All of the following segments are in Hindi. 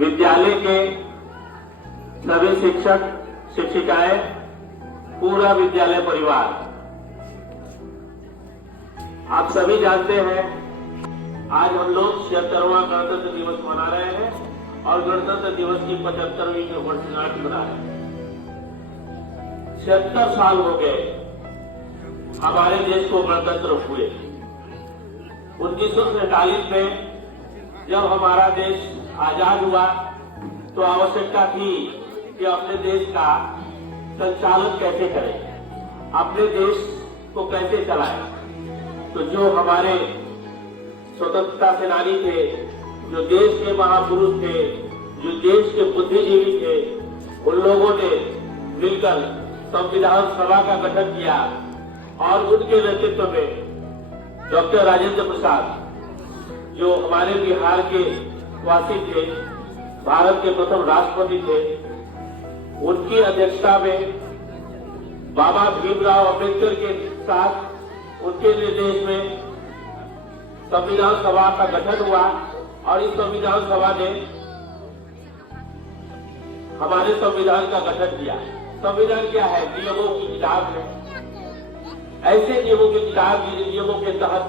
विद्यालय के सभी शिक्षक शिक्षिकाएं, पूरा विद्यालय परिवार, आप सभी जानते हैं आज हम लोग 76वां गणतंत्र दिवस मना रहे हैं और गणतंत्र दिवस की 75वीं वर्षगांठ मना रहे हैं। 76 साल हो गए हमारे देश को गणतंत्र हुए। 1947 में जब हमारा देश आजाद हुआ तो आवश्यकता थी कि अपने देश का संचालन कैसे करें, अपने देश को कैसे चलाएं। तो जो हमारे स्वतंत्रता सेनानी थे, जो देश के महापुरुष थे, जो देश के बुद्धिजीवी थे, उन लोगों ने मिलकर संविधान सभा का गठन किया और उनके नेतृत्व में डॉक्टर राजेंद्र प्रसाद, जो हमारे बिहार के वासी थे, भारत के प्रथम राष्ट्रपति थे, उनकी अध्यक्षता में बाबा भीमराव अम्बेडकर के साथ उनके निर्देश में संविधान सभा का गठन हुआ और इस संविधान सभा ने हमारे संविधान का गठन किया। संविधान क्या है? नियमों की किताब है। ऐसे नियमों की किताब, नियमों के तहत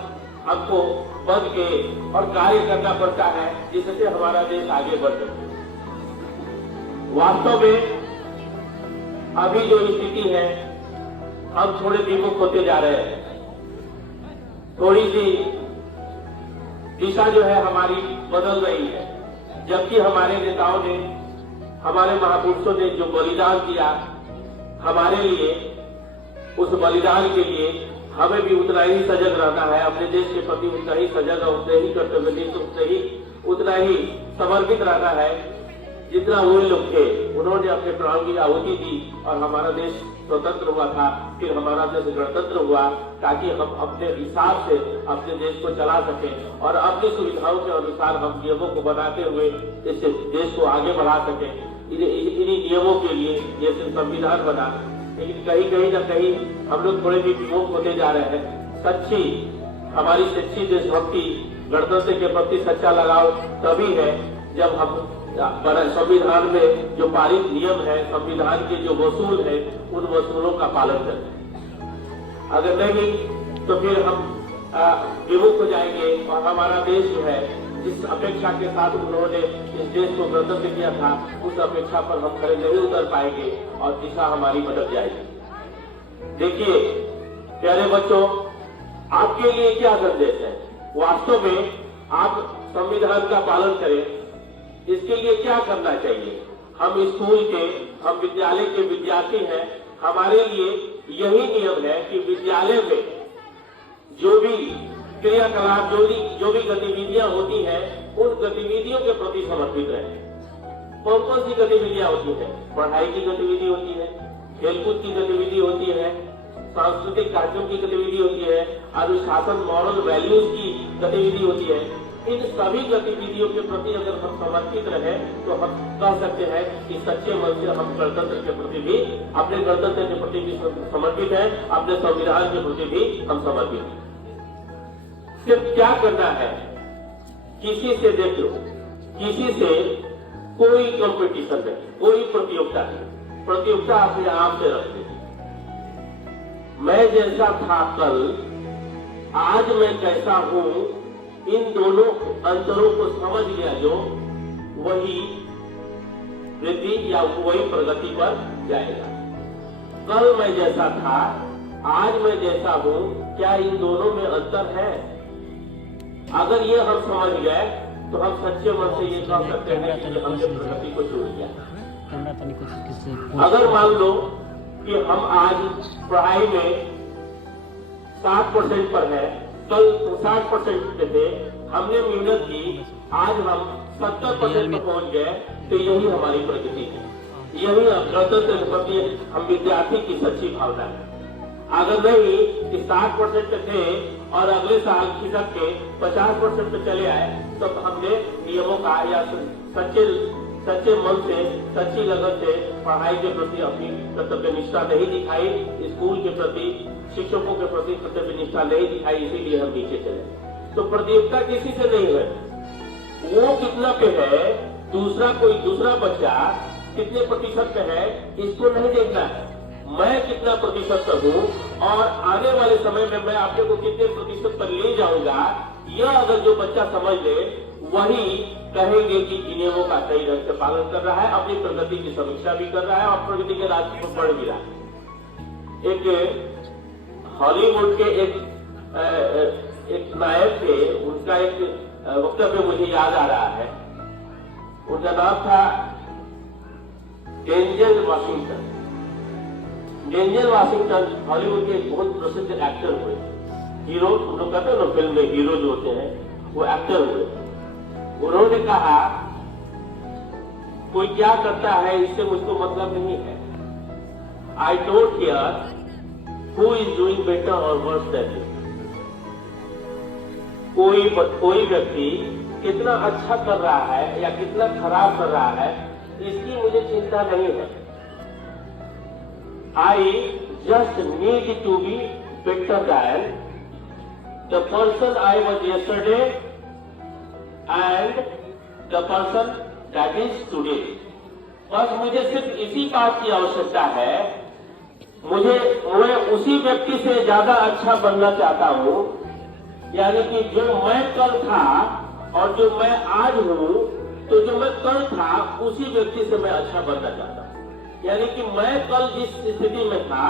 हमको बन के और कार्य करना पड़ता है जिससे हमारा देश आगे बढ़ सके। वास्तव में अभी जो स्थिति है, हम थोड़े विमुख होते जा रहे हैं। थोड़ी सी दिशा जो है हमारी बदल रही है, जबकि हमारे नेताओं ने, हमारे महापुरुषों ने जो बलिदान दिया हमारे लिए, उस बलिदान के लिए हमें भी उतना ही सजग रहना है, अपने देश के प्रति उतना ही सजग, उतने ही कर्तव्यनिष्ठ, उतना ही समर्पित रहना है जितना वो लोग थे। उन्होंने अपने प्राण की आहुति दी और हमारा देश स्वतंत्र हुआ था, फिर हमारा देश गणतंत्र हुआ ताकि हम अपने हिसाब से अपने देश को चला सकें और अपनी सुविधाओं के अनुसार हम नियमों को बनाते हुए इस देश को आगे बढ़ा सकें। इन्हीं नियमों के लिए ये संविधान बना। लेकिन कहीं न कहीं हम लोग थोड़े भी विमुख होते जा रहे हैं। हमारी सच्ची देशभक्ति, गणतंत्र के प्रति सच्चा लगाव तभी है जब हम संविधान में जो पारित नियम है, संविधान के जो वसूल है, उन वसूलों का पालन करें। अगर नहीं तो फिर हम विमुख हो जाएंगे और हमारा देश जो है, जिस अपेक्षा के साथ उन्होंने इस देश को गणतंत्र किया था, उस अपेक्षा पर हम खड़े नहीं उतर पाएंगे और दिशा हमारी भटक जाएगी। देखिए प्यारे बच्चों, आपके लिए क्या संदेश है? वास्तव में आप संविधान का पालन करें, इसके लिए क्या करना चाहिए? हम स्कूल के, हम विद्यालय के विद्यार्थी हैं। हमारे लिए यही नियम है कि विद्यालय में जो भी क्रियाकलाप, जो भी गतिविधियां होती हैं, उन गतिविधियों के प्रति समर्पित रहें। कौन कौन सी गतिविधियां होती है? पढ़ाई की गतिविधि होती है, खेलकूद की गतिविधि होती है, सांस्कृतिक कार्यक्रम की गतिविधि होती है, अनुशासन, मॉरल वैल्यूज की गतिविधि होती है। इन सभी गतिविधियों के प्रति अगर हम समर्पित रहे तो हम कह सकते हैं कि सच्चे मन से हम गणतंत्र के प्रति भी, अपने गणतंत्र के प्रति भी समर्पित है, अपने संविधान के प्रति भी हम समर्पित हैं। सिर्फ क्या करना है? किसी से देख लो, किसी से कोई कंपटीशन नहीं, कोई प्रतियोगिता नहीं, प्रतियोगिता अपने आप से रख दे। मैं जैसा था कल, आज मैं कैसा हूं, इन दोनों अंतरों को समझ लिया जो, वही वृद्धि या वही प्रगति पर जाएगा। कल मैं जैसा था, आज मैं जैसा हूं, क्या इन दोनों में अंतर है? अगर ये हम समझ गए तो हम सच्चे मन से ये कह सकते हैं कि हमने प्रगति को छोड़ दिया। अगर मान लो कि हम आज पढ़ाई में 60% पर है, कल 60% पे थे, हमने मेहनत की, आज हम 70% पर पहुंच गए, तो यही हमारी प्रगति है। यही गणतंत्र के प्रति हम विद्यार्थी की सच्ची भावना है। अगर नहीं कि 60% पे थे और अगले साल खिसक के 50% पे चले आए, तो हमने नियमों का या सच्चे मन से, सच्ची लगन से पढ़ाई के प्रति अपनी कर्तव्य निष्ठा नहीं दिखाई, स्कूल के प्रति, शिक्षकों के प्रति कर्तव्य निष्ठा नहीं दिखाई, इसीलिए हम नीचे चले। तो प्रतियोगिता किसी से नहीं है, वो कितना पे है कोई दूसरा बच्चा कितने प्रतिशत पे है इसको नहीं देखना है, मैं कितना प्रतिशत पर हूँ और आने वाले समय में मैं आपने को कितने प्रतिशत पर ले जाऊंगा, यह अगर जो बच्चा समझ ले वही कहेंगे कि नियमों का सही ढंग से पालन कर रहा है, अपनी प्रगति की समीक्षा भी कर रहा है और प्रगति के रास्ते पर बढ़ भी रहा है। एक हॉलीवुड के एक नायक थे, उनका एक वक्तव्य मुझे याद आ रहा है। उनका नाम था Denzel Washington. Denzel Washington Hollywood के एक बहुत प्रसिद्ध एक्टर हुए, हीरो, हम लोग कहते हैं ना फिल्म में हीरो जो होते हैं वो एक्टर हुए। उन्होंने कहा कोई क्या करता है इससे मुझको मतलब नहीं है, I don't care who is doing better और वर्स देन यू। कोई व्यक्ति कितना अच्छा कर रहा है या कितना खराब कर रहा है इसकी मुझे चिंता नहीं है, I just need to be better than the person I was yesterday and the person that is today. बस मुझे सिर्फ इसी बात की आवश्यकता है, मैं उसी व्यक्ति से ज्यादा अच्छा बनना चाहता हूं, यानी कि जो मैं कल था और जो मैं आज हूं, तो जो मैं कल था उसी व्यक्ति से मैं अच्छा बनना चाहता हूं। यानी कि मैं कल जिस स्थिति में था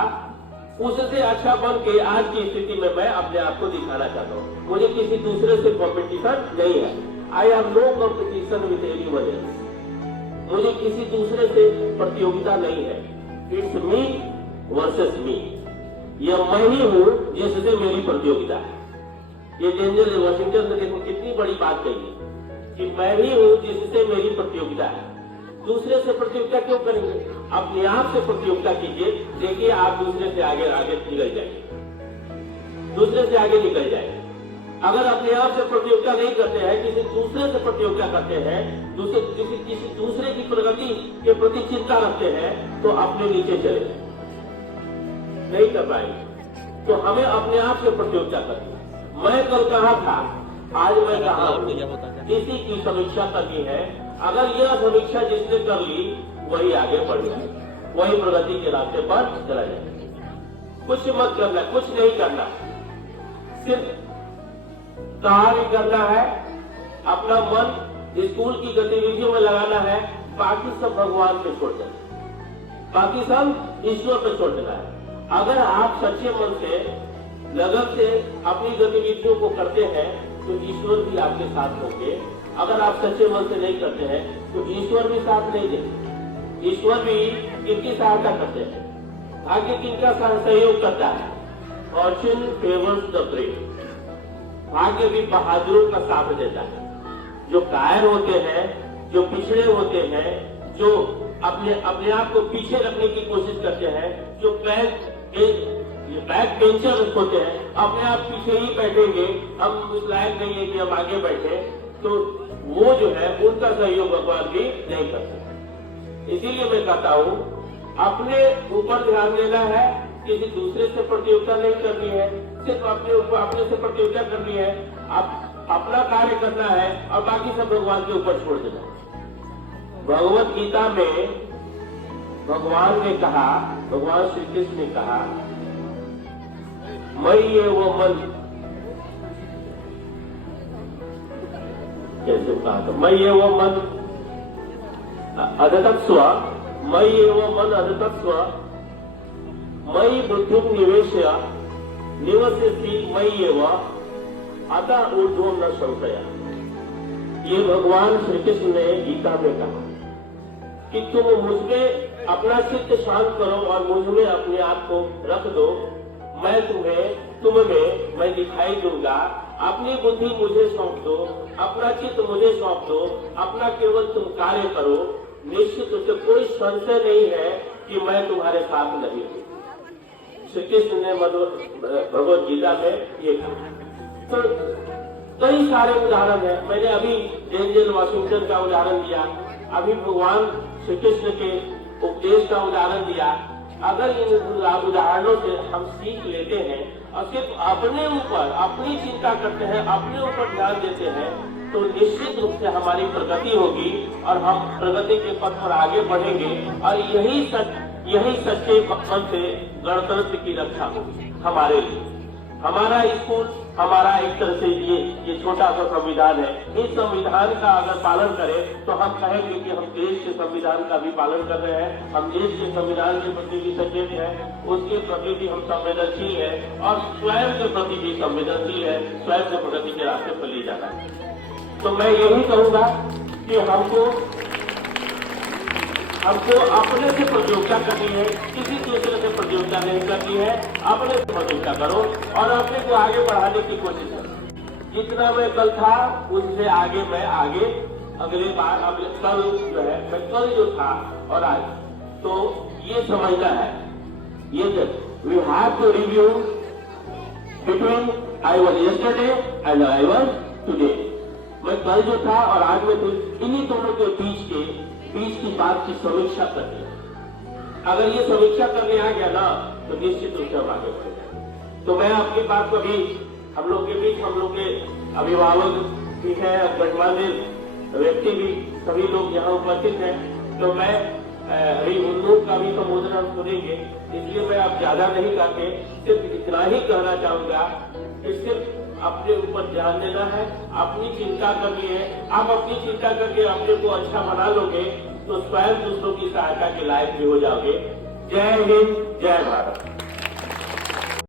उससे अच्छा बन के आज की स्थिति में मैं अपने आप को दिखाना चाहता हूं। मुझे किसी दूसरे से कॉम्पिटिशन नहीं है, I have no competition with anyone else. मुझे किसी दूसरे से प्रतियोगिता नहीं है, इट्स मी वर्सेस मी। यह मैं ही हूं जिससे मेरी प्रतियोगिता है। ये डेंजल वाशिंगटन ने देखो कितनी बड़ी बात कही कि मैं ही हूं जिससे मेरी प्रतियोगिता है। दूसरे से प्रतियोगिता क्यों करेंगे, अपने आप से प्रतियोगिता कीजिए, देखिए आप दूसरे से आगे निकल जाएंगे, दूसरे से आगे निकल जाएंगे। अगर अपने आप से प्रतियोगिता नहीं करते हैं, किसी दूसरे से प्रतियोगिता करते हैं, किसी दूसरे की प्रगति के प्रति चिंता रखते हैं, तो अपने नीचे चले नहीं कर पाएंगे। तो हमें अपने आप से प्रतियोगिता करनी है। मैं कल कहाँ था, आज मैं कहाँ हूँ, इसी की समीक्षा करनी है। अगर यह समीक्षा जिसने कर ली वही आगे बढ़ जाए, वही प्रगति के रास्ते पर चला जाए। कुछ मत करना, कुछ नहीं करना, सिर्फ कार्य करना है, अपना मन स्कूल की गतिविधियों में लगाना है, बाकी सब भगवान पे छोड़ देना, बाकी सब ईश्वर पे छोड़ देना है। अगर आप सच्चे मन से लगन से अपनी गतिविधियों को करते हैं तो ईश्वर भी आपके साथ होंगे। अगर आप सच्चे मन से नहीं करते हैं तो ईश्वर भी साथ नहीं देते। ईश्वर भी किनकी सहायता करते हैं, भाग्य किनका सहयोग करता है, फॉर्च्यून फेवर्स द ब्रेव। भाग्य भी बहादुरों का साथ देता है। जो कायर होते हैं, जो पिछड़े होते हैं, जो अपने आप को पीछे रखने की कोशिश करते हैं, जो बैक बेंचर होते हैं, अपने आप पीछे ही बैठेंगे, हम उस लायक नहीं है कि हम आगे बैठे, तो वो जो है उनका सहयोग भगवान भी नहीं करते। इसीलिए मैं कहता हूँ अपने ऊपर ध्यान देना है, किसी दूसरे से प्रतियोगिता नहीं करनी है, सिर्फ अपने से प्रतियोगिता करनी है, अपना कार्य करना है और बाकी सब भगवान के ऊपर छोड़ देना है। भगवत गीता में भगवान ने कहा, भगवान श्री कृष्ण ने कहा, मैं ये वो मन, कैसे कहा था, मैं ये वो मन अधतत्स्व, मैं ये वो मन अधतत्स्व, मयि बुद्धिं निवेश्य निवसति मयि एव अतः ऊर्ध्वं न संशय। ये भगवान श्री कृष्ण ने गीता में कहा कि तुम मुझमें अपना चित्त शांत करो और मुझमें अपने आप को रख दो, मैं तुम्हें मैं दिखाई दूंगा। अपनी बुद्धि मुझे सौंप दो, अपना चित्त मुझे सौंप दो, अपना केवल तुम कार्य करो, निश्चित रूप से कोई संशय नहीं है कि मैं तुम्हारे साथ नहीं हूँ। श्री कृष्ण ने भगवत गीता में ये कहा। तो कई सारे उदाहरण है, मैंने अभी डेंजल वाशिंगटन का उदाहरण दिया, अभी भगवान श्री कृष्ण के उपदेश का उदाहरण दिया। अगर इन उदाहरणों से हम सीख लेते हैं और सिर्फ अपने ऊपर अपनी चिंता करते हैं, अपने ऊपर ध्यान देते हैं, तो निश्चित रूप से हमारी प्रगति होगी और हम प्रगति के पथ पर आगे बढ़ेंगे और यही सच्चे मन से गणतंत्र की रक्षा होगी हमारे लिए। हमारा स्कूल, हमारा एक तरह से ये छोटा सा संविधान है। इस संविधान का अगर पालन करें तो हम कहेंगे कि हम देश के संविधान का भी पालन कर रहे हैं, हम देश के संविधान के प्रति भी सचेत हैं, उसके प्रति भी हम संवेदनशील हैं और स्वयं के प्रति भी संवेदनशील है, स्वयं को प्रगति के रास्ते पर ले जाना है। तो मैं यही कहूंगा कि हमको अपने से प्रतियोगिता करनी है, किसी दूसरे से प्रतियोगिता नहीं करनी है। अपने से प्रतियोगिता करो और अपने को आगे बढ़ाने की कोशिश करो। जितना मैं कल था उससे आगे मैं अगले बार कल जो है मैं कल जो था और आज, तो ये समझना है, ये we have to review between I was yesterday and I was today. मैं कल जो था और आज में इन्हीं दोनों के बीच की बात की समीक्षा करनी है। अगर ये समीक्षा करने आ गया ना तो निश्चित रूप से हम आगे बढ़ेंगे। तो मैं आपकी बात को भी हम लोग के बीच, हम लोग के अभिभावक भी है, गणमान्य व्यक्ति भी, सभी लोग यहाँ उपस्थित हैं, तो मैं अभी उन लोग का भी संबोधन हम सुनेंगे, इसलिए मैं अब ज्यादा नहीं करके सिर्फ इतना ही कहना चाहूंगा कि सिर्फ अपने ऊपर ध्यान देना है, अपनी चिंता करनी है। आप अपनी चिंता करके अपने को अच्छा बना लोगे तो स्वयं दूसरों की सहायता के लायक भी हो जाओगे। जय हिंद, जय भारत।